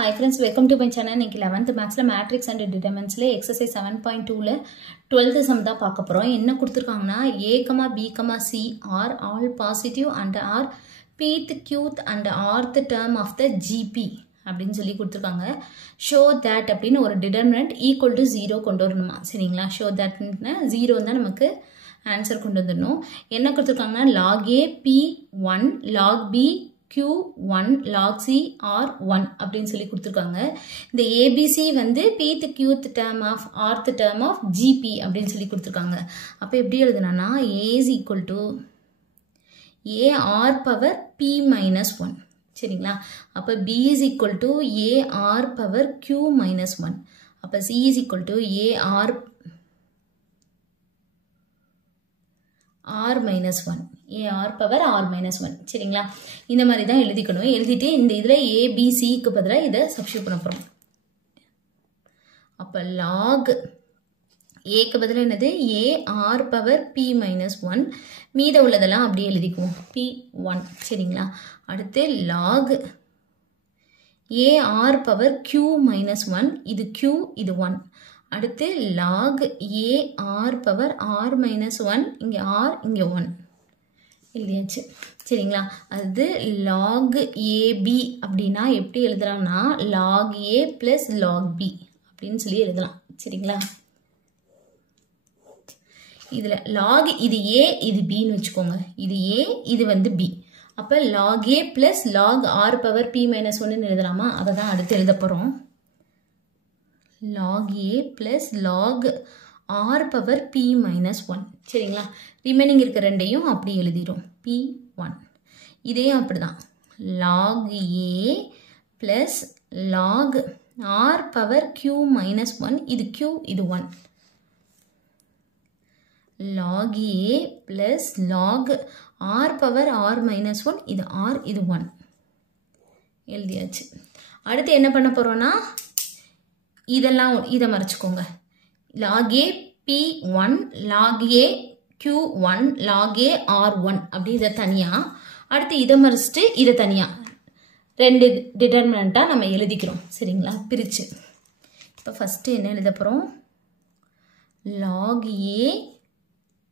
Hi friends, welcome to my channel. இன்னைக்கு 11th mathsல matrix and determinantsல exercise 7.2ல 12th sum தான் பார்க்க போறோம். என்ன கொடுத்திருக்காங்கன்னா a, b, c are all positive and are pth, qth and rth term of the GP அப்படினு சொல்லி கொடுத்திருக்காங்க. Show that அப்படினு ஒரு determinant equal to 0 கொண்டு வரணுமா. சரிங்களா? Show that னா 0 தான் நமக்கு ஆன்சர் கொண்டு வந்துடணும். என்ன கொடுத்திருக்காங்கன்னா log a p1 log b q1 log c r1 அப்படின்னு சொல்லி கொடுத்திருக்காங்க. இந்த abc வந்து pth qth term of rth term of gp அப்படின்னு சொல்லி கொடுத்திருக்காங்க. அப்ப எப்படி எழுதுனானா a is equal to a r power p minus 1. சரிங்களா? அப்ப b is equal to a r power q minus 1. அப்ப c is equal to a r minus 1. ar power r minus 1. சரிங்களா? இந்த மாதிரி தான் எழுதிக்கணும். எழுதிட்டு இந்த இதுல a b c க்கு பதிலா இத சப்ஸ்டிட்யூட் பண்ண போறோம். அப்ப log a க்கு பதிலா என்னது a r power p minus 1. மீத உள்ளதெல்லாம் அப்படியே எழுதிக்குவோம். p1. சரிங்களா? அடுத்து log a r power q minus 1. இது q, இது 1. அடுத்து log a r power r minus 1. இங்க r, இங்க 1. எழுதியாச்சு. சரிங்களா? அது log ab அப்படின்னா எப்படி எழுதலாம்னா log a plus log b அப்படின்னு சொல்லி எழுதலாம். சரிங்களா? இதுல log இது a இது b ன்னு வச்சுக்கோங்க. இது a இது வந்து b. அப்ப log a plus log r power p minus 1 ன்னு எழுதலாமா? அதை தான் அடுத்து எழுத போறோம். log a plus log r power p minus 1. சரிங்களா? ரிமைனிங் இருக்க ரெண்டையும் அப்படி எழுதிரும். p1. இதையும் அப்படிதான். log a plus log r power q minus 1. இது q, இது 1. log a plus log r power r minus 1. இது r, இது 1. எழுதியாச்சு. அடுத்து என்ன பண்ண போறோம்னா இதெல்லாம் இதை மறைச்சுக்கோங்க. log a p1 log a q1 log a r1 அப்படி இதை தனியா, அடுத்து இதை மறைச்சிட்டு இதை தனியா ரெண்டு டிட்டர்மினண்டா நம்ம எழுதிக்கிறோம். சரிங்களா? பிரிச்சு இப்போ ஃபர்ஸ்ட் என்ன எழுத போறோம்? log a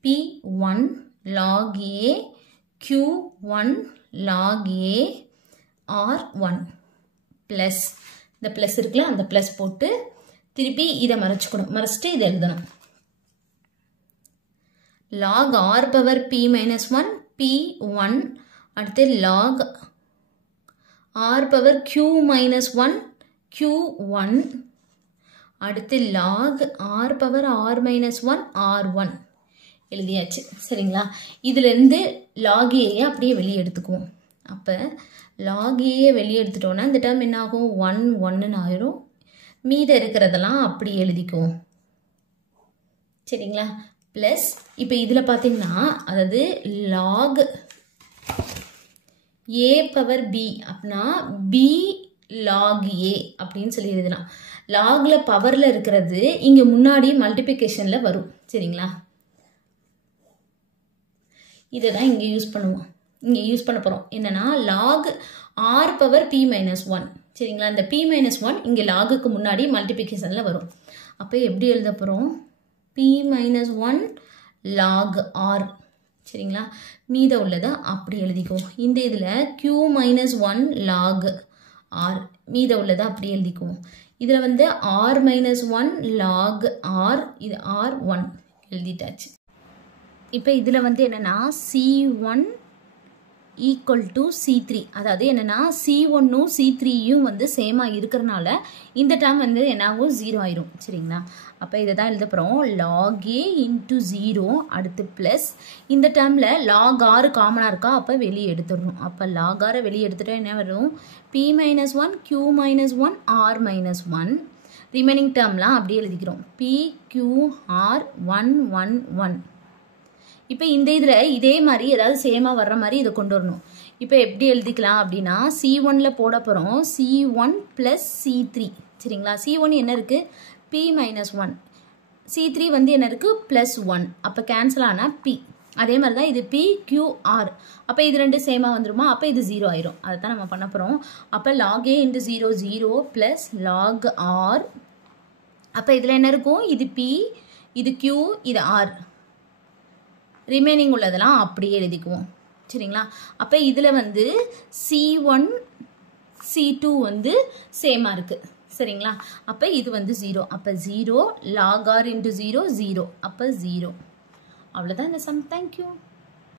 p1 log a q1 log a r1 plus இந்த பிளஸ் இருக்குல்ல, அந்த பிளஸ் போட்டு திருப்பி இதை மறைச்சுக்கணும். மறைச்சிட்டு இதை எழுதணும். log r power p minus 1 p1. அடுத்து log r power q minus 1 q1. அடுத்து log r power r minus 1 r1 எழுதியாச்சு. சரிங்களா? இதுல இருந்து log a அப்படியே வெளியே எடுத்துக்குவோம். அப்ப log a வெளியே எடுத்துட்டோம்னா இந்த டேர்ம் என்ன ஆகும்? 1 1ன்னு ஆயிரும். மீத இருக்கிறதெல்லாம் அப்படி எழுதிக்குவோம். சரிங்களா? பிளஸ் இப்போ இதுல பாத்தீங்கன்னா அதாவது log a power b அப்படின்னா b log a அப்படின்னு சொல்லி எழுதலாம். லாக்ல பவர்ல இருக்கிறது இங்க முன்னாடி மல்டிபிகேஷன்ல வரும். சரிங்களா? இதை தான் இங்க யூஸ் பண்ணுவோம். இங்க யூஸ் பண்ண போறோம். என்னன்னா log r power p minus 1. சரிங்களா? இந்த p minus 1 இங்க லாகுக்கு முன்னாடி மல்டிபிகேஷன்ல வரும். அப்ப எப்படி எழுத போறோம்? p minus 1 log r. சரிங்களா? மீத உள்ளதை அப்படி எழுதிக்கோ. இந்த இதுல q minus 1 log r. மீத உள்ளதை அப்படி எழுதிக்குவோம். இதுல வந்து r minus 1 log r. இது r1 எழுதிட்டாச்சு. இப்போ இதுல வந்து என்னன்னா c1 equal to c3. அதாவது என்னன்னா c1 c3 வந்து சேமா இருக்கிறனால இந்த டேர்ம் வந்து என்னாகும்? 0 ஆயிரும். சரிங்களா? அப்ப இதை தான் எழுத போறோம். log a into 0. அடுத்து பிளஸ் இந்த டேர்ம்ல log r காமனா இருக்கா? அப்ப வெளியே எடுத்துடணும். அப்ப log r வெளியே எடுத்துட்டா என்ன வரும்? p minus 1 q minus 1 r minus 1. Remaining டேர்ம்லாம் அப்படியே எழுதிக்கிறோம். p q r 1 1 1. இப்போ இந்த இதுல இதே மாதிரி ஏதாவது சேமா வர்ற மாதிரி இதை கொண்டு வரணும். இப்போ எப்படி எழுதிக்கலாம் அப்படின்னா c1ல போட போறோம் c1 plus c3. சரிங்களா? c1 என்ன இருக்கு? p minus 1. c3 வந்து என்ன இருக்கு? plus 1. அப்ப கேன்சல் ஆனா p. அதே மாதிரி தான் இது PQR. அப்போ இது ரெண்டு சேமாக வந்துருமா? அப்போ இது 0 ஆயிரும். அதை தான் நம்ம பண்ண போகிறோம். அப்போ log A into 0 0 plus log R. அப்போ இதில் என்ன இருக்கும்? இது P, இது Q, இது R. ரிமைனிங் உள்ளதெல்லாம் அப்படியே எழுதிக்குவோம். சரிங்களா? அப்போ இதில் வந்து C1 C2 வந்து சேமாக இருக்குது. சரிங்களா? அப்போ இது வந்து 0. அப்போ 0 log R into 0 0. அப்போ 0. அவ்வளோதான் இந்த சம். தேங்க்யூ.